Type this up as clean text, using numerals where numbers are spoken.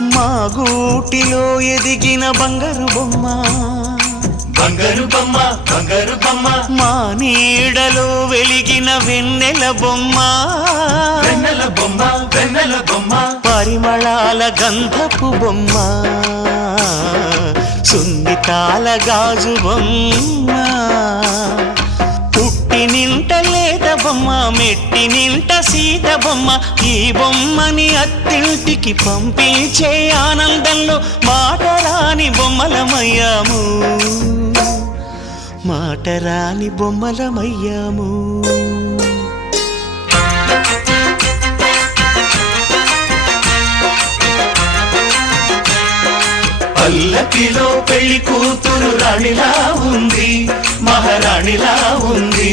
మా గూటిలో ఎదిగిన బంగారు బొమ్మ, బంగారు బొమ్మ, బంగారు బొమ్మ, మా నీడలో వెలిగిన వెన్నెల బొమ్మ, వెన్నెల బొమ్మ, వెన్నెల బొమ్మ, పరిమళాల గంధపు బొమ్మ, సున్నితాల గాజు బొమ్మ, పుట్టి నింట లేత బొమ్మ, మెట్టి నింట సీత బొమ్మ. ఈ బొమ్మని అత్తింటికి పంపించే ఆనందంలో మాటరాని బొమ్మలమయ్యాము, మాటరాని బొమ్మలమయ్యాము. పల్లకిలో పెళ్లి కూతురు రాణిలా ఉంది, మహారాణిలా ఉంది.